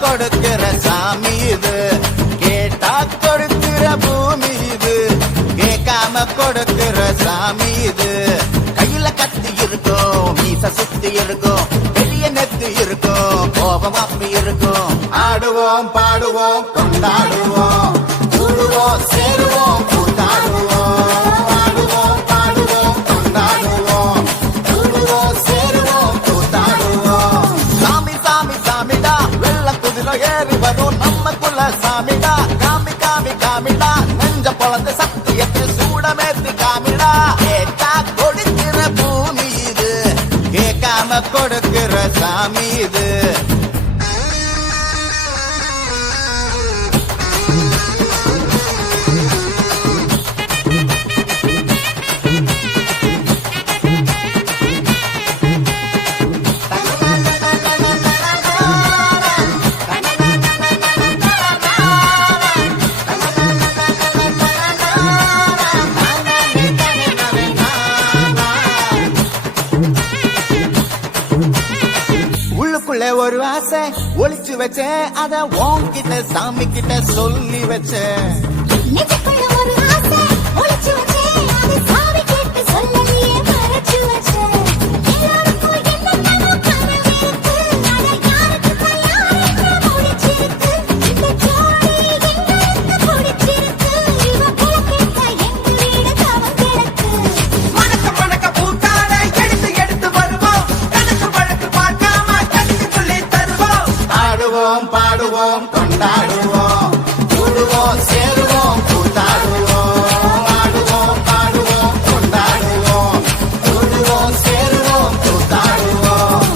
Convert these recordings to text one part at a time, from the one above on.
கொடுக்கிற சாமி இது, கேட்டா கொடுக்கிற பூமி இது, கேட்காம கொடுக்கிற சாமி இது. கையில கத்தி இருக்கும், மீச சுத்தி இருக்கும், பெரிய நெத்து இருக்கும், கோபம் அப்பி இருக்கும். ஆடுவோம் பாடுவோம் கொண்டாடுவோம், கூடுவோம் சேருவோம் கூத்தாடுவோம். ஆடுவோம் பாடுவோம் கொண்டாடுவோம், கூடுவோம் சேருவோம் கூத்தாடுவோம். சாமி சாமி சாமிடா, வெள்ள குதிரை ஏறி வரும் நம்ம குல சாமிடா. காமி காமி காமிடா, நெஞ்ச பொழந்த சத்தியத்தை சூடமேத்தி காமிடா. கேட்டா கொடுக்கிற பூமி இது, கேட்காம கொடுக்கிற சாமி இது. உள்ளுக்குள்ள ஒரு ஆசை ஒளிச்சு வச்சேன், அத உன்கிட்ட சாமி கிட்ட சொல்லி வச்சேன். நெஞ்சுக்குள்ள ஒரு ஆசை ஒளிச்சு வச்சேன், அதை சாமி கிட்ட சொல்லலையே மறைச்சு வச்சேன். எல்லாருக்கும் என்னென்னமோ கனவு இருக்கு, அதை யாருக்கு கல்யாணம் முடிச்சிருக்கு. இந்த ஜோடி எங்களுக்கு பிடிச்சிருக்கு, இவ போக்கிட்ட எங்க வீடு தவம் கிடக்கு. மணக்க மணக்க பூத்தாட எடுத்து எடுத்து வருவோம், கணக்கு வழக்கு பார்க்காம கணக்கு சொல்லி தருவோம். ஆடுவோம் பாடுவோம் கொண்டாடுவோம், கூடுவோம் சேருவோம் கூத்தாடுவோம். ஆடுவோம் பாடுவோம் கொண்டாடுவோம், கூடுவோம் சேருவோம் கூத்தாடுவோம்.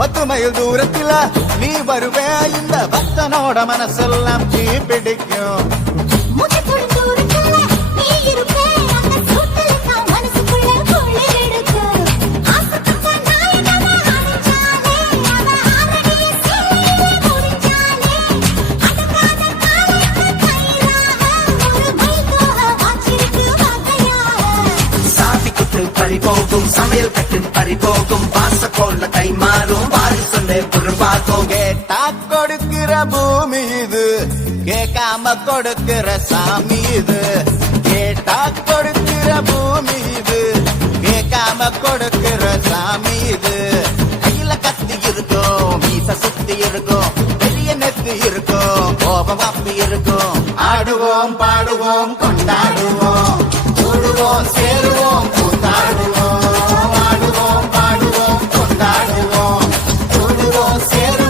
பத்து மைல் தூரத்துல நீ வருவே, இந்த பக்தனோட மனசெல்லாம் தீ பிடிக்கும். மூச்சுக்குள் தூரத்துல நீ இருப்பே, அந்த சூட்டுல தான் மனசுக்குள்ள குளிர் எடுக்கு. ஆசைப்பட்ட நாயகனை அடைஞ்சாலே, அவ ஆரடிய சீலையிலே முடிஞ்சாலே. அடங்காத காலைக்கு கயிறாக, ஒரு மைல்கோக வாச்சிருக்கு வகையாக. சாமி குத்து பறி போகும், சமையல் கட்டு பறி போகும், வாச கொள்ள கை மாறும், வாரி சொல்ல பொறுப்பாகும். கேட்டா கொடுக்கிற பூமி இது, கேட்காம கொடுக்கிற சாமி இது. கேட்டா கொடுக்கிற பூமி இது, கேட்காம கொடுக்கிற சாமி இது. கையில கத்தி இருக்கும், மீச சுத்தி இருக்கும், பெரிய நெத்தி இருக்கும், கோபம் அப்பி இருக்கும். ஆடுவோம் பாடுவோம் கொண்டாடுவோம், கூடுவோம் சேருவோம் கூத்தாடுவோம். ஆடுவோம் பாடுவோம் கொண்டாடுவோம், கூடுவோம் சேருவோம்.